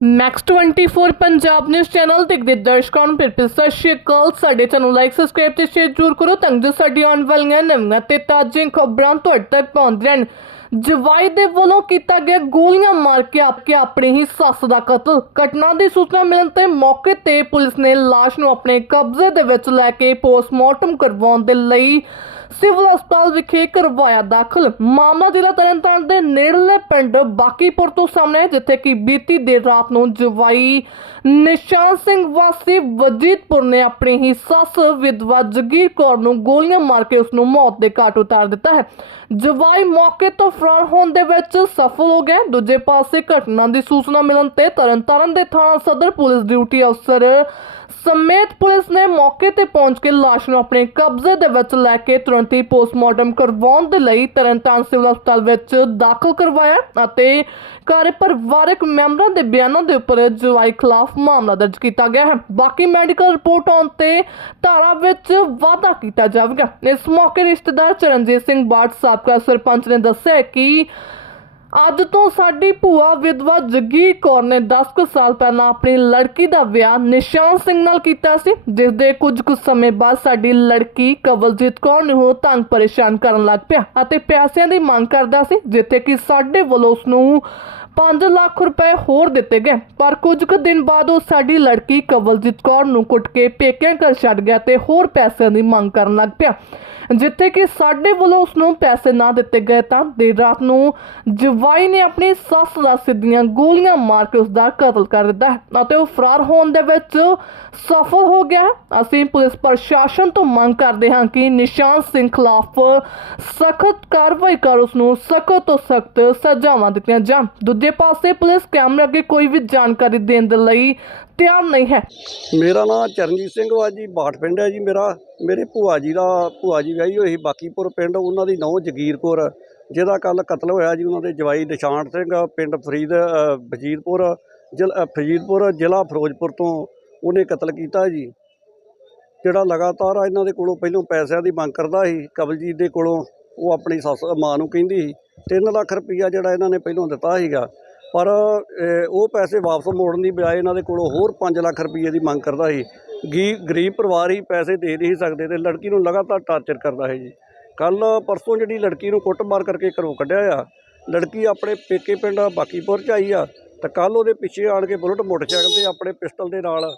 Max 24 Punjab news channel ਦੇਖਦੇ ਦਰਸ਼ਕਾਂ ਨੂੰ ਫਿਰ ਫਿਰ ਸਤਿ ਸ਼੍ਰੀ ਅਕਾਲ। ਸਾਡੇ ਚੈਨਲ ਲਾਈਕ ਸਬਸਕ੍ਰਾਈਬ ਤੇ ਸ਼ੇਅਰ ਜ਼ਰੂਰ ਕਰੋ ਤਾਂ ਜੋ ਸਾਡੀ ਆਉਣ ਵਾਲੀਆਂ ਨਵੀਆਂ ਤੇ ਤਾਜ਼ੀਆਂ ਖਬਰਾਂ ਤੁਹਾਡੇ ਤੱਕ ਪਹੁੰਚਦੀਆਂ ਰਹਿਣ। ਜਵਾਈ ਦੇ ਵੱਲੋਂ ਕੀਤਾ ਗਿਆ ਗੋਲੀਆਂ ਮਾਰ ਕੇ ਆਪ ਕੇ ਆਪਣੀ ਹੀ ਸੱਸ ਦਾ ਕਤਲ। ਘਟਨਾ ਦੀ ਸੂਚਨਾ ਮਿਲਣ ਤੇ ਮੌਕੇ ਤੇ ਪੁਲਿਸ ਨੇ ਲਾਸ਼ ਨੂੰ ਆਪਣੇ ਕਬਜ਼ੇ ਦੇ ਵਿੱਚ ਲੈ ਕੇ ਪੋਸਟਮਾਰਟਮ ਕਰਵਾਉਣ ਦੇ ਲਈ ਸਿਵਲ ਹਸਪਤਾਲ ਵਿਖੇ ਕਰਵਾਇਆ ਦਾਖਲ। ਮਾਮਲਾ ਜ਼ਿਲ੍ਹਾ ਤਰਨਤਾਰਨ ਦੇ ਨੇੜਲੇ ਪਿੰਡ ਬਾਕੀਪੁਰ ਤੋਂ ਸਾਹਮਣੇ ਜਿੱਥੇ ਕਿ ਬੀਤੀ ਦੇਰ ਰਾਤ ਨੂੰ ਜਵਾਈ ਨਿਸ਼ਾਨ ਸਿੰਘ ਵਾਸੀ ਵਜੀਦਪੁਰ ਨੇ ਆਪਣੀ ਹੀ ਸੱਸ ਵਿਧਵਾ ਜਗੀਰ ਕੌਰ ਨੂੰ ਗੋਲੀਆਂ ਮਾਰ ਕੇ ਉਸ ਨੂੰ ਮੌਤ ਦੇ ਘਾਟ ਉਤਾਰ ਦਿੱਤਾ ਹੈ। ਜਵਾਈ ਮੌਕੇ ਤੋਂ ਫਰਾਰ ਹੋਣ ਦੇ ਵਿੱਚ ਸਫਲ ਹੋ ਗਿਆ ਦੂਜੇ ਪਾਸੇ ਘਟਨਾ ਦੀ ਸੂਚਨਾ ਮਿਲਣ ਤੇ ਤਰਨਤਾਰਨ ਦੇ ਥਾਣਾ ਸਦਰ ਪੁਲਿਸ ਡਿਊਟੀ ਅਫਸਰ ਸਮੇਤ ਪੁਲਿਸ ਨੇ ਮੌਕੇ ਤੇ ਪਹੁੰਚ ਕੇ ਲਾਸ਼ ਨੂੰ ਆਪਣੇ ਕਬਜ਼ੇ ਦੇ ਵਿੱਚ ਲੈ ਕੇ ਤੁਰੰਤ ਹੀ ਪੋਸਟਮਾਰਟਮ ਕਰਵਾਉਣ ਦੇ ਲਈ ਤਰਨਤਾਰਨ ਸਿਵਲ ਹਸਪਤਾਲ ਵਿੱਚ ਦਾਖਲ ਕਰਵਾਇਆ ਅਤੇ ਘਰ ਪਰਿਵਾਰਕ ਮੈਂਬਰਾਂ ਦੇ ਬਿਆਨਾਂ ਦੇ ਉੱਪਰ ਜਵਾਈ ਖਿਲਾਫ ਮਾਮਲਾ ਦਰਜ ਕੀਤਾ ਗਿਆ ਹੈ। ਬਾਕੀ ਮੈਡੀਕਲ ਰਿਪੋਰਟ ਆਉਣ ਤੇ ਧਾਰਾ ਵਿੱਚ ਵਾਧਾ ਕੀਤਾ ਜਾਵੇਗਾ। ਇਸ ਮੌਕੇ ਰਿਸ਼ਤੇਦਾਰ ਚਰਨਜੀਤ ਸਿੰਘ ਬਾਟ ਸਾਬਕਾ ਸਰਪੰਚ ਨੇ ਦੱਸਿਆ ਕਿ ਅੱਜ ਤੋਂ ਸਾਡੀ ਭੂਆ ਵਿਧਵਾ ਜੱਗੀ ਕੌਰ ਨੇ 10 ਕੁ ਸਾਲ ਪਹਿਲਾਂ ਆਪਣੀ ਲੜਕੀ ਦਾ ਵਿਆਹ ਨਿਸ਼ਾਨ ਸਿੰਘ ਨਾਲ ਕੀਤਾ ਸੀ, ਜਿਸ ਦੇ ਕੁਝ ਕੁ ਸਮੇਂ ਬਾਅਦ ਸਾਡੀ ਲੜਕੀ ਕਵਲਜੀਤ ਕੌਰ ਨੂੰ ਉਹ ਤੰਗ ਪਰੇਸ਼ਾਨ ਕਰਨ ਲੱਗ ਪਿਆ ਅਤੇ ਪੈਸਿਆਂ ਦੀ ਮੰਗ ਕਰਦਾ ਸੀ, ਜਿੱਥੇ ਕਿ ਸਾਡੇ ਵੱਲੋਂ ਉਸ ਨੂੰ 5 ਲੱਖ ਰੁਪਏ ਹੋਰ ਦਿੱਤੇ ਗਏ। ਪਰ ਕੁਝ ਕੁ ਦਿਨ ਬਾਅਦ ਉਹ ਸਾਡੀ ਲੜਕੀ ਕਵਲਜੀਤ ਕੌਰ ਨੂੰ ਕੁੱਟ ਕੇ ਪੇਕਿਆਂ ਘਰ ਛੱਡ ਗਿਆ ਤੇ ਹੋਰ ਪੈਸਿਆਂ ਦੀ ਮੰਗ ਕਰਨ ਲੱਗ ਪਿਆ। ਜਿੱਥੇ ਕਿ ਸਾਡੇ ਵੱਲੋਂ ਉਸ ਨੂੰ ਪੈਸੇ ਨਾ ਦਿੱਤੇ ਗਏ ਤਾਂ ਦੇਰ ਰਾਤ ਨੂੰ ਜਵਾਈ ਨੇ ਆਪਣੀ ਸੱਸ ਦਾ ਸਿੱਧੀਆਂ ਗੋਲੀਆਂ ਮਾਰ ਕੇ ਉਸ ਦਾ ਕਤਲ ਕਰ ਦਿੱਤਾ ਹੈ ਅਤੇ ਉਹ ਫਰਾਰ ਹੋਣ ਦੇ ਵਿੱਚ ਸਫਲ ਹੋ ਗਿਆ ਹੈ। ਅਸੀਂ ਪੁਲਿਸ ਪ੍ਰਸ਼ਾਸਨ ਤੋਂ ਮੰਗ ਕਰਦੇ ਹਾਂ ਕਿ ਨਿਸ਼ਾਨ ਸਿੰਘ ਖਿਲਾਫ ਸਖਤ ਕਾਰਵਾਈ ਕਰ ਉਸ ਨੂੰ ਸਖਤ ਤੋਂ ਸਖਤ ਸਜ਼ਾਵਾਂ ਦਿੱਤੀਆਂ ਜਾਣ। ਦੂਜੇ ਪਾਸੇ ਪੁਲਿਸ ਕੈਮਰੇ ਅੱਗੇ ਕੋਈ ਵੀ ਜਾਣਕਾਰੀ ਦੇਣ ਦੇ ਲਈ ਤਿਆਰ ਨਹੀਂ ਹੈ। ਮੇਰਾ ਨਾਮ ਚਰਨਜੀਤ ਸਿੰਘ ਵਾ ਜੀ ਬਾਠ ਪਿੰਡ ਹੈ ਜੀ ਮੇਰਾ। ਮੇਰੇ ਭੂਆ ਜੀ ਦਾ ਭੂਆ ਜੀ ਵਿਆਹੀ ਹੋਈ ਸੀ ਬਾਕੀਪੁਰ ਪਿੰਡ ਉਹਨਾਂ ਦੀ ਨੌਂ ਜਗੀਰ ਕੌਰ ਜਿਹਦਾ ਕੱਲ ਕਤਲ ਹੋਇਆ ਜੀ ਉਹਨਾਂ ਦੇ ਜਵਾਈ ਨਿਸ਼ਾਨ ਸਿੰਘ ਪਿੰਡ ਫਰੀਦ ਅ, ਵਜੀਦਪੁਰ ਜ਼ਿਲ੍ਹਾ ਫਰੀਦਪੁਰ ਜ਼ਿਲ੍ਹਾ ਫਿਰੋਜ਼ਪੁਰ ਤੋਂ ਉਹਨੇ ਕਤਲ ਕੀਤਾ ਜੀ। ਜਿਹੜਾ ਲਗਾਤਾਰ ਇਹਨਾਂ ਦੇ ਕੋਲੋਂ ਪਹਿਲੋਂ ਪੈਸਿਆਂ ਦੀ ਮੰਗ ਕਰਦਾ ਸੀ ਕਬਲਜੀਤ ਦੇ ਕੋਲੋਂ ਉਹ ਆਪਣੀ ਸੱਸ ਮਾਂ ਨੂੰ ਕਹਿੰਦੀ ਸੀ। 3 ਲੱਖ ਰੁਪਈਆ ਜਿਹੜਾ ਇਹਨਾਂ ਨੇ ਪਹਿਲੋਂ ਦਿੱਤਾ ਸੀਗਾ। ਪਰ ਉਹ ਪੈਸੇ ਵਾਪਸ ਮੋੜਨ ਦੀ ਬਜਾਏ ਇਹਨਾਂ ਦੇ ਕੋਲੋਂ ਹੋਰ 5 ਲੱਖ ਰੁਪਈਏ ਦੀ ਮੰਗ ਕਰਦਾ ਸੀ। ਗੀ, ਗਰੀਬ ਪਰਿਵਾਰ ਹੀ ਪੈਸੇ ਦੇ ਨਹੀਂ ਸਕਦੇ ਤੇ ਲੜਕੀ ਨੂੰ ਲਗਾਤਾਰ ਟਾਰਚਰ ਕਰਦਾ ਹੈ ਜੀ। ਕੱਲ ਪਰਸੋਂ ਜਿਹੜੀ ਲੜਕੀ ਨੂੰ ਕੁੱਟਮਾਰ ਕਰਕੇ ਘਰੋਂ ਕੱਢਿਆ ਆ, ਲੜਕੀ ਆਪਣੇ ਪੇਕੇ ਪਿੰਡ ਬਾਕੀਪੁਰ ਚ ਆਈ ਆ, ਤਾਂ ਕੱਲ ਉਹਦੇ ਪਿੱਛੇ ਆਣ ਕੇ ਬੁਲਟ ਮੋਟਰਸਾਈਕਲ ਤੇ ਆਪਣੇ ਪਿਸਟਲ ਦੇ ਨਾਲ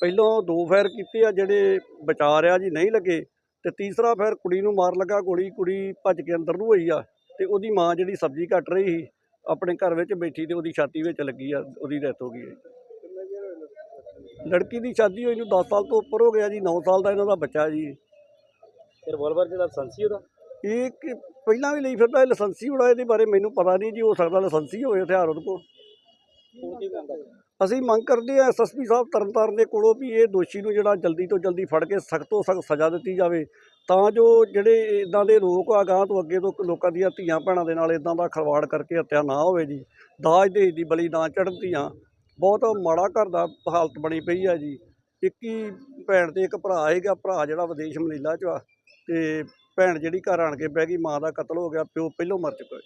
ਪਹਿਲੋਂ ਦੋ ਫਾਇਰ ਕੀਤੇ ਆ ਜਿਹੜੇ ਬਚਾ ਰਿਆ ਜੀ, ਨਹੀਂ ਲੱਗੇ, ਤੇ ਤੀਸਰਾ ਫਾਇਰ ਕੁੜੀ ਨੂੰ ਮਾਰ ਲੱਗਾ ਗੋਲੀ ਕੁੜੀ ਭੱਜ ਕੇ ਅੰਦਰ ਨੂੰ ਹੋਈ ਆ। ਤੇ ਉਹਦੀ ਮਾਂ ਜਿਹੜੀ ਸਬਜ਼ੀ ਕੱਟ ਰਹੀ ਸੀ ਆਪਣੇ ਘਰ ਵਿੱਚ ਬੈਠੀ ਤੇ ਉਹਦੀ ਛਾਤੀ ਵਿੱਚ ਲੱਗੀ ਆ ਉਹਦੀ ਡੈਥ ਹੋ ਗਈ ਲੜਕੀ ਦੀ ਸ਼ਾਦੀ ਹੋਈ ਨੂੰ 10 ਸਾਲ ਤੋਂ ਉੱਪਰ ਹੋ ਗਿਆ ਜੀ 9 ਸਾਲ ਦਾ ਇਹਨਾਂ ਦਾ ਬੱਚਾ ਜੀ। ਰਿਵਾਲਵਰ ਜਿਹੜਾ ਲਾਇਸੈਂਸੀ ਉਹਦਾ? ਇਹ ਪਹਿਲਾਂ ਵੀ ਲਈ ਫਿਰਦਾ ਇਹ ਲਾਇਸੈਂਸੀ ਹੋਣਾ ਇਹਦੇ ਬਾਰੇ ਮੈਨੂੰ ਪਤਾ ਨਹੀਂ ਜੀ ਹੋ ਸਕਦਾ ਲਾਇਸੈਂਸੀ ਹੋਵੇ ਹਥਿਆਰ ਉਹਦੇ ਕੋਲ। ਅਸੀਂ ਮੰਗ ਕਰਦੇ ਹਾਂ ਐਸਐਸਪੀ ਸਾਹਿਬ ਤਰਨਤਾਰਨ ਦੇ ਕੋਲੋਂ ਵੀ ਇਹ ਦੋਸ਼ੀ ਨੂੰ ਜਿਹੜਾ ਜਲਦੀ ਤੋਂ ਜਲਦੀ ਫੜ ਕੇ ਸਖਤ ਤੋਂ ਸਖਤ ਸਜ਼ਾ ਦਿੱਤੀ ਜਾਵੇ। ਤਾਂ ਜੋ ਜਿਹੜੇ ਇਦਾਂ ਦੇ ਲੋਕ ਆ ਗਾਂ ਤੋਂ ਅੱਗੇ ਤੋਂ ਲੋਕਾਂ ਦੀਆਂ ਧੀਆਂ ਭੈਣਾਂ ਦੇ ਨਾਲ ਇਦਾਂ ਦਾ ਖਲਵਾੜ ਕਰਕੇ ਹੱਤਿਆ ਨਾ ਹੋਵੇ ਜੀ। ਦਾਜ ਦੇ ਦੀ ਬਲੀ ਨਾ ਚੜ੍ਹਦੀਆਂ ਬਹੁਤ ਮਾੜਾ ਘਰ ਦਾ ਹਾਲਤ ਬਣੀ ਪਈ ਆ ਜੀ। ਇੱਕ ਹੀ ਭੈਣ ਤੇ ਇੱਕ ਭਰਾ ਹੈਗਾ, ਭਰਾ ਜਿਹੜਾ ਵਿਦੇਸ਼ ਮਨੀਲਾ ਚ ਆ। ਤੇ ਭੈਣ ਜਿਹੜੀ ਘਰ ਆਣ ਕੇ ਬਹਿ ਗਈ, ਮਾਂ ਦਾ ਕਤਲ ਹੋ ਗਿਆ, ਪਿਓ ਪਹਿਲੋਂ ਮਰ ਚੁੱਕਾ